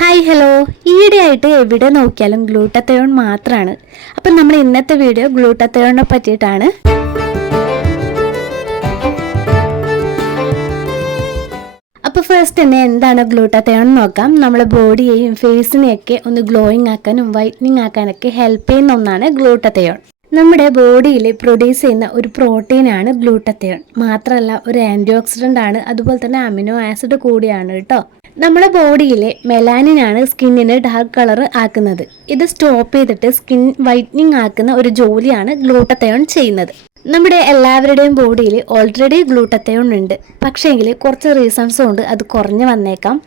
Hi hello ഈയിടെയായിട്ട് എവിടെ നോക്കിയാലും ഗ്ലൂട്ടത്തയോൺ മാത്രമാണ് അപ്പം നമ്മൾ ഇന്നത്തെ വീഡിയോ ഗ്ലൂട്ടത്തയോണിനെ പറ്റിയിട്ടാണ്. അപ്പോൾ ഫസ്റ്റ് തന്നെ എന്താണ് ഗ്ലൂട്ടത്തയോൺ നോക്കാം. നമ്മുടെ ബോഡിയെയും ഫേസിനെയൊക്കെ ഒന്ന് ഗ്ലോയിങ് ആക്കാനും വൈറ്റനിങ് ആക്കാനൊക്കെ ഹെൽപ്പ് ചെയ്യുന്ന ഒന്നാണ് ഗ്ലൂട്ടത്തയോൺ നമ്മുടെ ബോഡിയിൽ പ്രൊഡ്യൂസ് ചെയ്യുന്ന ഒരു പ്രോട്ടീനാണ് ഗ്ലൂട്ടത്തയോൺ മാത്രമല്ല ഒരു ആന്റി ഓക്സിഡന്റ് ആണ്. അതുപോലെ തന്നെ അമിനോ ആസിഡ് കൂടിയാണ് കേട്ടോ. നമ്മുടെ ബോഡിയിലെ മെലാനിനാണ് സ്കിന്നിന് ഡാർക്ക് കളർ ആക്കുന്നത്. ഇത് സ്റ്റോപ്പ് ചെയ്തിട്ട് സ്കിൻ വൈറ്റനിങ് ആക്കുന്ന ഒരു ജോലിയാണ് ഗ്ലൂട്ടത്തയോൺ ചെയ്യുന്നത്. നമ്മുടെ എല്ലാവരുടെയും ബോഡിയിൽ ഓൾറെഡി ഗ്ലൂട്ടത്തയോൺ ഉണ്ട്. പക്ഷേങ്കിൽ കുറച്ച് റീസൺസ് കൊണ്ട് അത് കുറഞ്ഞു വന്നേക്കാം.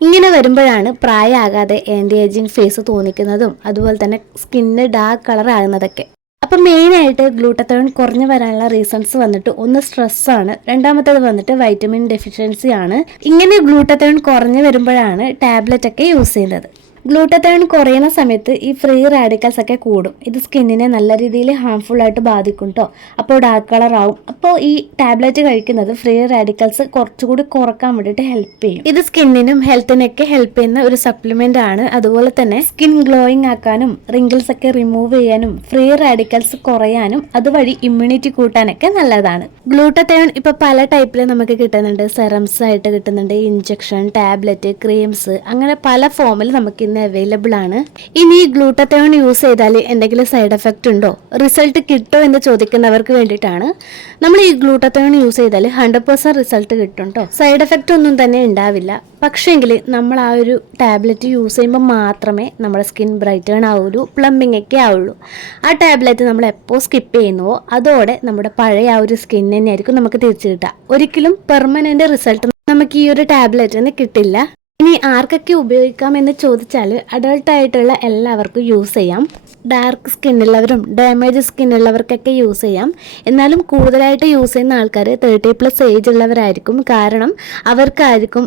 ഇങ്ങനെ വരുമ്പോഴാണ് പ്രായമാകാതെ ആന്റി ഏജിങ് ഫേസ് തോന്നിക്കുന്നതും അതുപോലെ തന്നെ സ്കിന്ന് ഡാർക്ക് കളർ ആകുന്നതൊക്കെ. അപ്പം മെയിനായിട്ട് ഗ്ലൂട്ടത്തോൺ കുറഞ്ഞു വരാനുള്ള റീസൺസ് വന്നിട്ട് ഒന്ന് സ്ട്രെസ്സാണ് രണ്ടാമത്തേത് വന്നിട്ട് വൈറ്റമിൻ ഡെഫിഷ്യൻസി ആണ്. ഇങ്ങനെ ഗ്ലൂട്ടത്തോൺ കുറഞ്ഞു വരുമ്പോഴാണ് ടാബ്ലറ്റ് ഒക്കെ യൂസ് ചെയ്യുന്നത്. ഗ്ലൂട്ടത്തോൺ കുറയുന്ന സമയത്ത് ഈ ഫ്രീ റാഡിക്കൽസ് ഒക്കെ കൂടും. ഇത് സ്കിന്നിനെ നല്ല രീതിയിൽ ഹാംഫുൾ ആയിട്ട് ബാധിക്കും കേട്ടോ അപ്പോൾ ഡാർക്ക് കളർ ആവും. അപ്പോൾ ഈ ടാബ്ലറ്റ് കഴിക്കുന്നത് ഫ്രീ റാഡിക്കൽസ് കുറച്ചുകൂടി കുറയ്ക്കാൻ വേണ്ടിയിട്ട് ഹെൽപ്പ് ചെയ്യും. ഇത് സ്കിന്നിനും ഹെൽത്തിനൊക്കെ ഹെൽപ്പ് ചെയ്യുന്ന ഒരു സപ്ലിമെന്റ് ആണ്. അതുപോലെ തന്നെ സ്കിൻ ഗ്ലോയിങ് ആക്കാനും റിങ്കിൾസ് ഒക്കെ റിമൂവ് ചെയ്യാനും ഫ്രീ റാഡിക്കൽസ് കുറയാനും അതുവഴി ഇമ്മ്യൂണിറ്റി കൂട്ടാനൊക്കെ നല്ലതാണ്. ഗ്ലൂട്ടത്തയോൺ ഇപ്പൊ പല ടൈപ്പിൽ നമുക്ക് കിട്ടുന്നുണ്ട്. സെറംസ് ആയിട്ട് കിട്ടുന്നുണ്ട്. ഇഞ്ചക്ഷൻ ടാബ്ലറ്റ് ക്രീംസ് അങ്ങനെ പല ഫോമിൽ നമുക്ക് ഇന്ന് അവൈലബിൾ ആണ്. ഇനി ഈ ഗ്ലൂട്ടത്തയോൺ യൂസ് ചെയ്താൽ എന്തെങ്കിലും സൈഡ് എഫക്റ്റ് ഉണ്ടോ? റിസൾട്ട് കിട്ടോ എന്ന് ചോദിക്കുന്നവർക്ക് വേണ്ടിയിട്ടാണ്. നമ്മൾ ഈ ഗ്ലൂട്ടത്തയോൺ യൂസ് ചെയ്താൽ ഹൺഡ്രഡ് പെർസെന്റ് റിസൾട്ട് കിട്ടും സൈഡ് എഫക്റ്റ് ഒന്നും തന്നെ ഉണ്ടാവില്ല. പക്ഷേങ്കിൽ നമ്മൾ ആ ഒരു ടാബ്ലറ്റ് യൂസ് ചെയ്യുമ്പോൾ മാത്രമേ നമ്മുടെ സ്കിൻ ബ്രൈറ്റേൺ ആവുള്ളൂ പ്ലംബിംഗ് ഒക്കെ ആവുള്ളൂ. ആ ടാബ്ലറ്റ് നമ്മൾ എപ്പോൾ സ്കിപ്പ് ചെയ്യുന്നുവോ അതോടെ നമ്മുടെ പഴയ ആ ഒരു സ്കിൻ തന്നെയായിരിക്കും നമുക്ക് തിരിച്ചു കിട്ടുക. ഒരിക്കലും പെർമനന്റ് റിസൾട്ട് നമുക്ക് ഈ ഒരു ടാബ്ലറ്റ് ടാബ്ലറ്റിന് കിട്ടില്ല. ഇനി ആർക്കൊക്കെ ഉപയോഗിക്കാം എന്ന് ചോദിച്ചാൽ അഡൾട്ട് ആയിട്ടുള്ള എല്ലാവർക്കും യൂസ് ചെയ്യാം. ഡാർക്ക് സ്കിന്നുള്ളവരും ഡാമേജ് സ്കിന്നുള്ളവർക്കൊക്കെ യൂസ് ചെയ്യാം. എന്നാലും കൂടുതലായിട്ട് യൂസ് ചെയ്യുന്ന ആൾക്കാർ തേർട്ടി പ്ലസ് ഏജ് ഉള്ളവരായിരിക്കും. കാരണം അവർക്കായിരിക്കും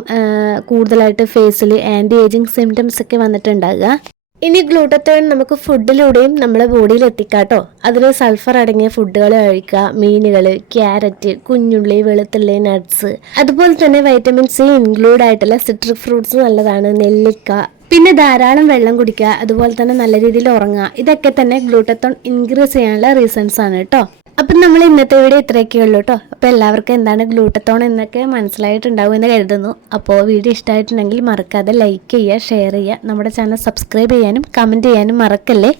കൂടുതലായിട്ട് ഫേസിൽ ആന്റി ഏജിങ് സിംറ്റംസ് ഒക്കെ വന്നിട്ടുണ്ടാകുക ഇനി ഗ്ലൂട്ടത്തോൺ നമുക്ക് ഫുഡിലൂടെയും നമ്മുടെ ബോഡിയിൽ എത്തിക്കാട്ടോ. അതിൽ സൾഫർ അടങ്ങിയ ഫുഡുകൾ കഴിക്കുക മീനുകൾ ക്യാരറ്റ് കുഞ്ഞുള്ളി വെളുത്തുള്ളി നട്ട്സ് അതുപോലെ തന്നെ വൈറ്റമിൻ സി ഇൻക്ലൂഡ് ആയിട്ടുള്ള സിട്രിക് ഫ്രൂട്ട്സ് നല്ലതാണ്. നെല്ലിക്ക. പിന്നെ ധാരാളം വെള്ളം കുടിക്കുക അതുപോലെ തന്നെ നല്ല രീതിയിൽ ഉറങ്ങുക. ഇതൊക്കെ തന്നെ ഗ്ലൂട്ടത്തോൺ ഇൻക്രീസ് ചെയ്യാനുള്ള റീസൺസ് ആണ് കേട്ടോ അപ്പം നമ്മൾ ഇന്നത്തെ വീഡിയോ ഇത്രയൊക്കെ ഉള്ളൂ കേട്ടോ. അപ്പോൾ എല്ലാവർക്കും എന്താണ് ഗ്ലൂട്ടത്തോൺ എന്നൊക്കെ മനസ്സിലായിട്ടുണ്ടാവും എന്ന് കരുതുന്നു. അപ്പോൾ വീഡിയോ ഇഷ്ടമായിട്ടുണ്ടെങ്കിൽ മറക്കാതെ ലൈക്ക് ചെയ്യുക ഷെയർ ചെയ്യുക നമ്മുടെ ചാനൽ സബ്സ്ക്രൈബ് ചെയ്യാനും കമന്റ് ചെയ്യാനും മറക്കല്ലേ?